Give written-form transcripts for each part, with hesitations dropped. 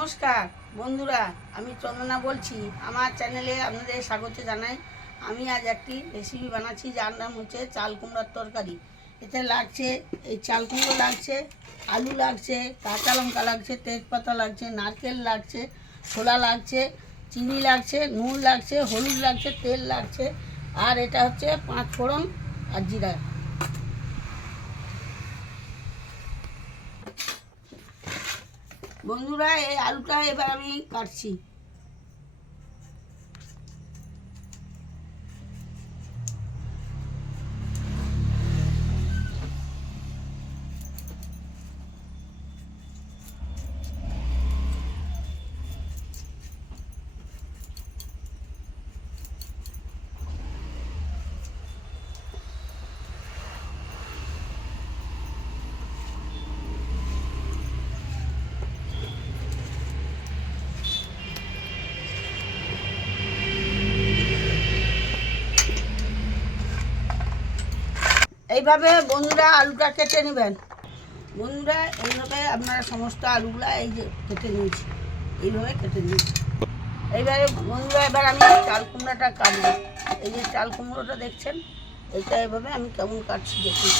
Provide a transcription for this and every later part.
নমস্কার বন্ধুরা, আমি চন্দনা বলছি। আমার চ্যানেলে আপনাদের স্বাগত জানাই। আমি আজ একটি রেসিপি বানাচ্ছি যার নাম হচ্ছে চাল কুমড়ার তরকারি। এতে লাগছে এই চাল কুমড়ো লাগছে, আলু লাগছে, কাঁচা লঙ্কা লাগছে, তেজপাতা লাগছে, নারকেল লাগছে, ছোলা লাগছে, চিনি লাগছে, নুন লাগছে, হলুদ লাগছে, তেল লাগছে, আর এটা হচ্ছে 5 ফোড়ন আর জিরা। বন্ধুরা, এই আলুটা এবার আমি কাটছি। এইভাবে বন্ধুরা আলুটা কেটে নেবেন। বন্ধুরা, এইভাবে আপনারা সমস্ত আলুগুলা এই যে কেটে নিয়েছি, এইভাবে কেটে নিয়েছি। এইবারে বন্ধুরা, এবার আমি চাল কুমড়োটা কাটবো। এই যে চাল কুমড়োটা দেখছেন, এইটা এভাবে আমি কেমন কাটছি দেখুন।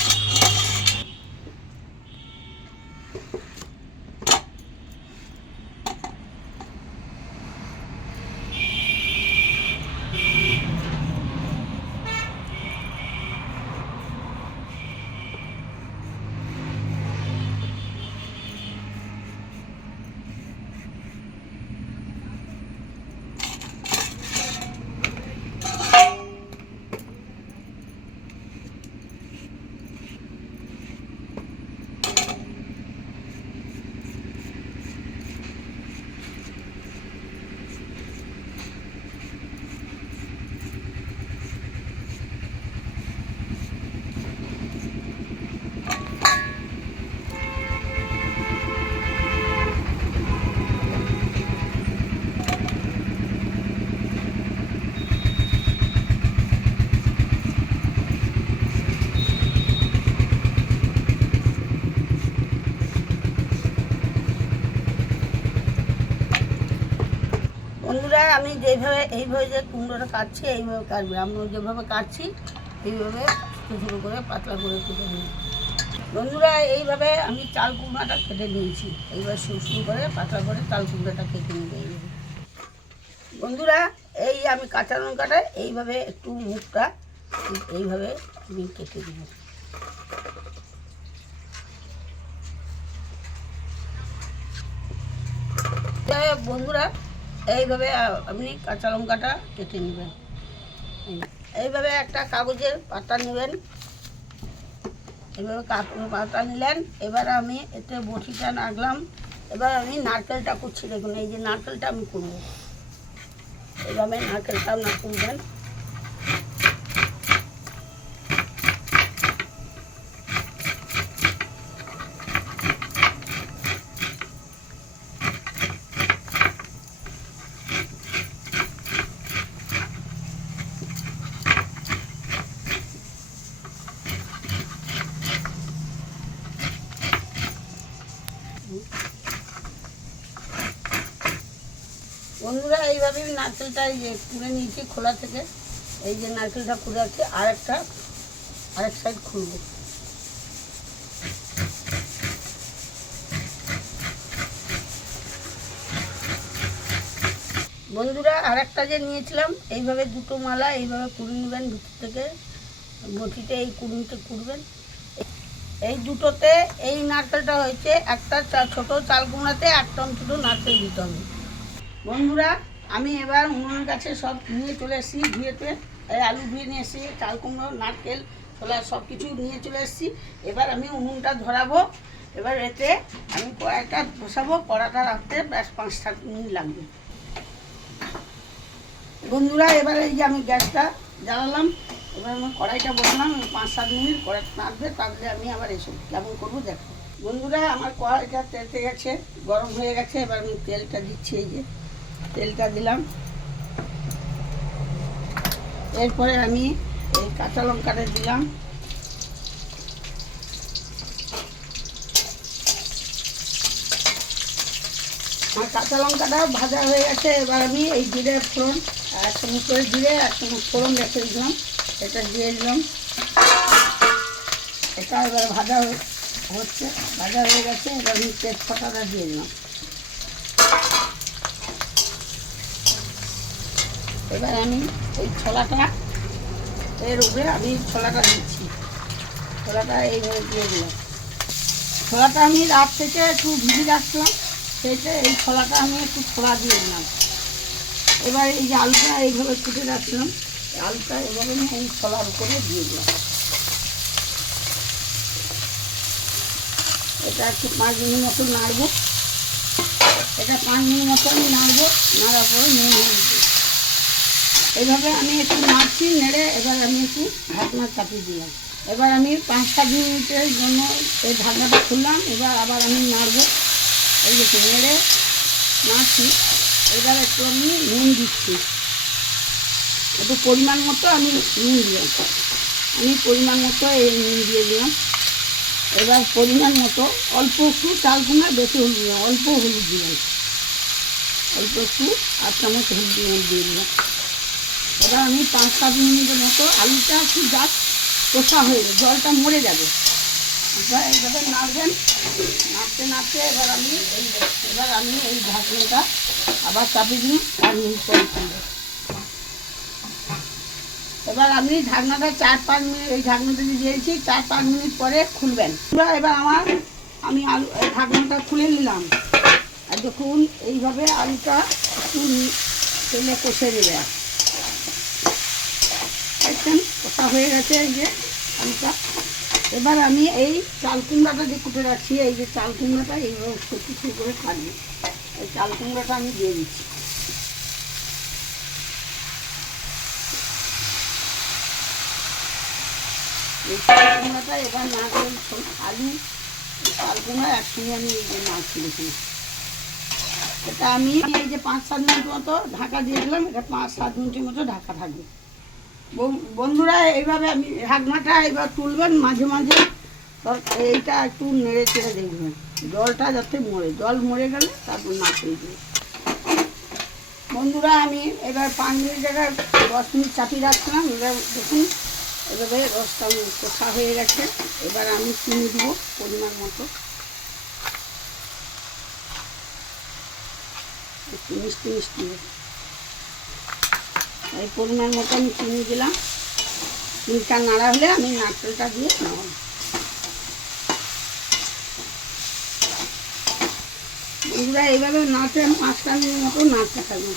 বন্ধুরা, আমি যেভাবে এইভাবে যে কুমড়োটা কাটছি এইভাবে কাটবে। আমি যেভাবে কাটছি এইভাবে ছোটো ছোটো করে পাতলা করে কেটে নিই। বন্ধুরা, এইভাবে আমি চাল কুমড়াটা কেটে নিয়েছি। এইবার শুরু করে পাতলা করে চাল কুমড়াটা কেটে নিয়ে এইভাবে। বন্ধুরা, এই আমি কাঁচা লঙ্কাটা এইভাবে একটু মুখটা এইভাবে আমি কেটে দেবো। বন্ধুরা, এইভাবে আপনি কাঁচা লঙ্কাটা কেটে নেবেন। এইভাবে একটা কাগজের পাতা নেবেন, এইভাবে পাতা নিলেন। এবার আমি এতে বটিটা নাড়লাম। এবার আমি নারকেলটা করছি। দেখুন, এই যে নারকেলটা আমি করবো, এইভাবে নারকেলটা আপনার করবেন। বন্ধুরা, এইভাবে আমি নারকেলটা এই যে খুলে নিয়েছি খোলা থেকে। এই যে নারকেলটা খুলে আছে, আরেক সাইড খুলব। বন্ধুরা, আরেকটা যে নিয়েছিলাম এইভাবে দুটো মালা এইভাবে কুড়ে নেবেন ভিতর থেকে। বটিতে এই কুড়িতে কুড়বেন। এই দুটোতে এই নারকেলটা হয়েছে একটা ছোটো চাল কুমড়াতে 1 টন ছোটো নারকেল দিতে হবে। বন্ধুরা, আমি এবার উনুনের কাছে সব নিয়ে চলে এসেছি। ধুয়েতে এই আলু ধুয়ে নিয়ে এসেছি, চাল কুমড়ো, নারকেল, ছোলা সব কিছু নিয়ে চলে এসেছি। এবার আমি উনুনটা ধরাবো। এবার এতে আমি কড়াইটা বসাবো। কড়াটা রাখতে ব্যাস 5-7 মিনিট লাগবে। বন্ধুরা, এবার এই যে আমি গ্যাসটা জ্বালালাম। এবার আমি কড়াইটা বসালাম। 5-7 মিনিট কড়াই নাড়বে, তাহলে আমি আবার এসব কেমন করবো দেখো। বন্ধুরা, আমার কড়াইটা তেতে গেছে, গরম হয়ে গেছে। এবার আমি তেলটা দিচ্ছি। এই যে তেলটা দিলাম। এরপরে আমি এই কাঁচা লঙ্কাটা দিলাম। আমার কাঁচা লঙ্কাটা ভাজা হয়ে গেছে। এবার আমি এই জিরে ফোড়ন, 1 চামচ করে জিরে, 1 চামচ ফোড়ন রেখে দিলাম, এটা দিয়ে দিলাম। এটা এবার ভাজা হচ্ছে, ভাজা হয়ে গেছে। এবার আমি তেজপাতাটা দিয়ে দিলাম। এবার আমি এই ছোলাটা এর উপরে আমি ছোলাটা দিচ্ছি। ছোলাটা এইভাবে দিয়ে দিলাম। ছোলাটা আমি রাত থেকে একটু ভিজে রাখলাম, সেটা এই ছোলাটা আমি একটু ছোলা দিয়ে দিলাম। এবার এই যে আলুটা এইভাবে কুটে রাখলাম, আলুটা এভাবে আমি এই ছোলার উপরে দিয়ে দিলাম। এটা একটু 5 মিনিট মতো নাড়বো। এটা 5 মিনিট মতো আমি নাড়বো, নাড়ার পরে নুন হলুদ দিই। এইভাবে আমি একটু নাড়ছি, নেড়ে এবার আমি একটু ঢাকনা চাপিয়ে দিলাম। এবার আমি 5-7 মিনিটের জন্য এই ঢাকনাটা খুললাম। এবার আবার আমি নাড়বো, এই যে নেড়ে নাড়ছি। এবার একটু আমি নুন দিচ্ছি, একটু পরিমাণ মতো আমি নুন দিলাম। আমি পরিমাণ মতো এই নুন দিয়ে দিলাম। এবার পরিমাণ মতো অল্প একটু চাল কুমড়া, বেশি হলুদ দিলাম, অল্প হলুদ দিলাম, অল্প একটু 8 চামচ হলুদ দিয়ে দিলাম। এবার আমি 5-7 মিনিটের মতো আলুটা একটু জাস্ট কষা হয়ে যাবে, জলটা মরে যাবে। এইভাবে নাড়বেন, নাড়তে নাড়তে এবার আমি এই ঢাকনাটা আবার চাপিয়ে দিই 5 মিনিট পরে খুলবো। এবার আমি ঢাকনাটা 4-5 মিনিট এই ঢাকনাটা দিয়েছি, 4-5 মিনিট পরে খুলবেন। এবার আমি ঢাকনাটা খুলে নিলাম। আর দেখুন এইভাবে আলুটা একটু তেলে কষে নেবে। দেখছেন কষা হয়ে গেছে এই যে আলুটা। এবার আমি এই চাল কুমড়াটা যে কুটে রাখছি, এই যে চাল কুমড়াটা এইভাবে কিছু করে কাটবো। এই চাল কুমড়াটা আমি দিয়ে দিচ্ছি। এই চাল কুমড়াটা এবার না করে আলু চাল কুমড়া একসঙ্গে আমি এই যে নাড়ছি। দেখুন এটা আমি এই যে 5-7 মিনিট মতো ঢাকা দিয়ে দিলাম। এটা 5-7 মিনিটের মতো ঢাকা থাকবে। বন্ধুরা এইভাবে আমি ঢাকনাটা এবার তুলবেন, মাঝে মাঝে এইটা একটু নেড়ে চেড়ে দেখবেন, জলটা যাতে জল মরে গেলে তারপর নাড়িয়ে দিই। বন্ধুরা আমি এবার 5 মিনিট জায়গায় 10 মিনিট চাপিয়ে রাখছিলাম। এবার দেখুন এভাবে রসটা কষা হয়ে গেছে। এবার আমি চিনি দেবো পরিমাণ মতো, একটু মিষ্টি মিষ্টি এই পরিমাণ মতো আমি চিনি দিলাম। চিনিটা নাড়া হলে আমি নারকেলটা দিয়ে নাড়াবো। বন্ধুরা এইভাবে নাড়তে 5-7 মিনিট মতো নাড়তে থাকবেন।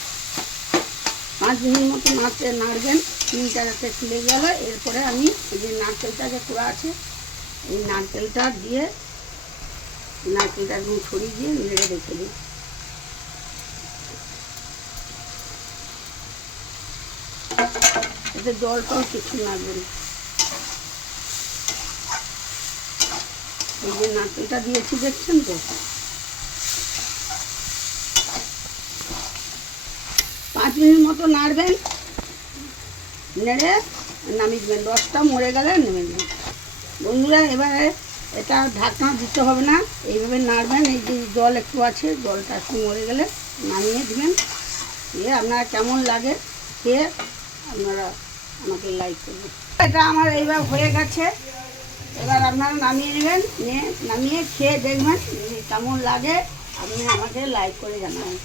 5 মিনিট মতো নাড়বেন, চিনিটা যাতে খুলে গেল। এরপরে আমি এই যে নারকেলটা যে করা আছে, এই নারকেলটা দিয়ে নারকেলটা একদম ছড়িয়ে দিয়ে নেড়ে রেখে দিই। এতে জলটাও কিছু লাগবে না। এই যে নারকেলটা দিয়েছি দেখছেন তো। 5 মিনিট মতো নাড়বেন, নেড়ে নামিয়ে দেবেন। রসটা মরে গেলে নেমে দেবেন। বন্ধুরা এবারে এটা ঢাকনা দিতে হবে না, এইভাবে নাড়বেন। এই যে জল একটু আছে, জলটা একটু মরে গেলে নামিয়ে দেবেন। দিয়ে আপনারা কেমন লাগে খেয়ে আপনারা আমাকে লাইক করবেন। এটা আমার এইবার হয়ে গেছে। এবার আপনারা নামিয়ে নেবেন, নামিয়ে খেয়ে দেখবেন কেমন লাগে। আপনি আমাকে লাইক করে জানাবেন।